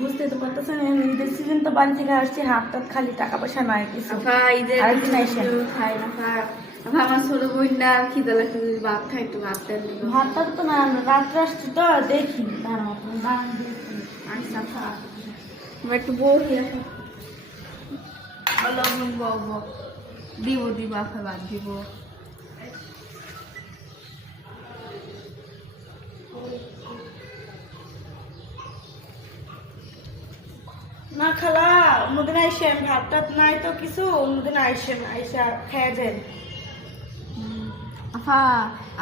বুঝতে তো পারতেছেন ঈদের সিজন তো বাড়ি থেকে আসছি হাত টাত খালি টাকা পয়সা নাই কিছু ঈদের আরেকদিন আইসেন খাই না আমার ছোট বোনটা খিদে লাগছে ভাত খাই একটু ভাত দেন ভাত টাত তো না রাত্রে আসছি তো দেখি দাঁড়াও তুমি দাঁড়ান দেখি আচ্ছা আমরা একটু বসি এখন লবণ দিব দিব আফা ভাত দিব না খালা অন্যদিন আইসেন ভাত টাত নাই তো কিছু অন্যদিন আইসেন আইসা খেয়ে যান আফা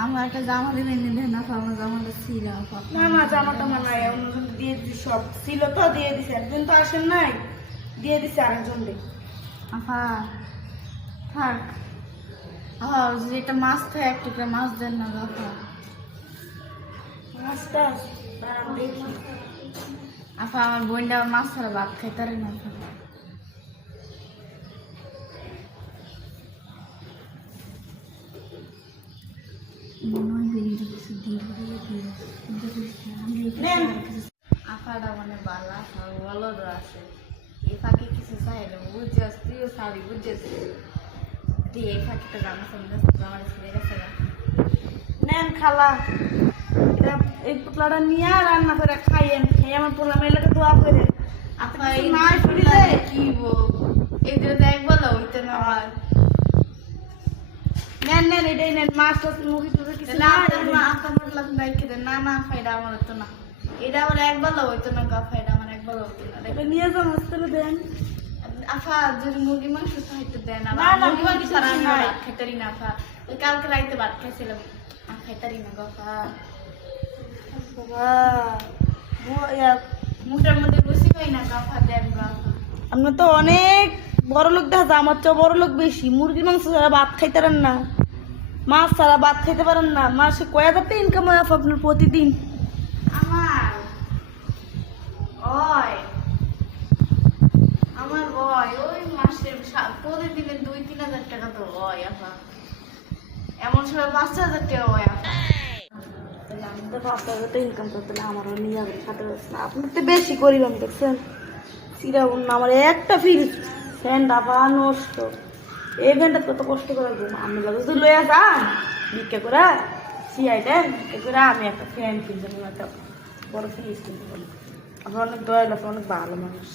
আমার একটা জামা দিবেন দেন আফা আমার জামাটা ছিল আফা না না জামাটা মানায় অন্যজন দিয়ে দিছি সব ছিল তো দিয়ে দিছি একদিন তো আসেন নাই দিয়ে দিছি আরেকজন রে আফা থাক আফা যেটা মাছ খায় এক টুকরা মাছ দেন না আফা মাছটা দাঁড়ান দেখি আফা আমার বোনটা মাছ ছাড়া ভাত খাইতে পারে না আফা আফাটা মানে বালা ভালো আছে এই ফাঁকে কিছু চাইলে বুঝছিস তুইও সাবি বুঝছিস তুই এই ফাঁকিটা জানা শুনতে আমার ছেলে গেছে নেন খালা এই পুতলাটা নিয়ে রান্না করে খাইয়েন খেয়ে আমার পোলা মেয়েটাকে দোয়া করে আপা এই মাছ ফুটলে কি এই দিলে একবার হইতে না হয় নেন নেন এটাই নেন মাছ টাছ মুরগি টুরগি কিছু না না আপনার বললাম বাইকে না না ফাইডা আমার হতো না এটা আমার একবার হইতো না গা ফাইডা আমার একবার হইতো না এটা নিয়ে যান হস্টেলে দেন আফা যদি মুরগি মাংস খাইতে দেন না, আমার না, মুরগি মাংস কিছু ছাড়া আমি নাই। ভাত খাইতারি না আফা ওই কালকে রাইতে ভাত খাইছিলাম আর খাইতারি না গফা বাবা ইয়া, মুখের মধ্যে বসি হয় না গফা দেন গফা আপনার তো অনেক বড় লোক দেখা যায় আমার চেয়ে বড় লোক বেশি মুরগির মাংস ছাড়া ভাত খাইতে পারেন না মাছ ছাড়া ভাত খাইতে পারেন না মাসে কয় হাজার টাকা ইনকাম হয় আপা আপনার প্রতিদিন আমার আমার ওই মাসে প্রতিদিনের 2-3 হাজার টাকা তো হয় আপা এমন সময় 5-6 হাজার টাকা হয় আপা তাহলে আমি তো 5,000 টাকা ইনকাম করতে হলে আমারও নিয়ে যাবেন সাথে না আপনার তো বেশি করিলাম দেখছেন সিরাবন আমার একটা ফিল ফ্যান আবার নষ্ট এই ফ্যানটা কত কষ্ট করে আমি যদি লইয়া যান ভিক্ষা করে সিআইটা ভিক্ষা করে আমি একটা ফ্যান কিনতে একটা বড় ফ্রিজ কিনতে পারি আপনার অনেক দয়া লাগছে অনেক ভালো মানুষ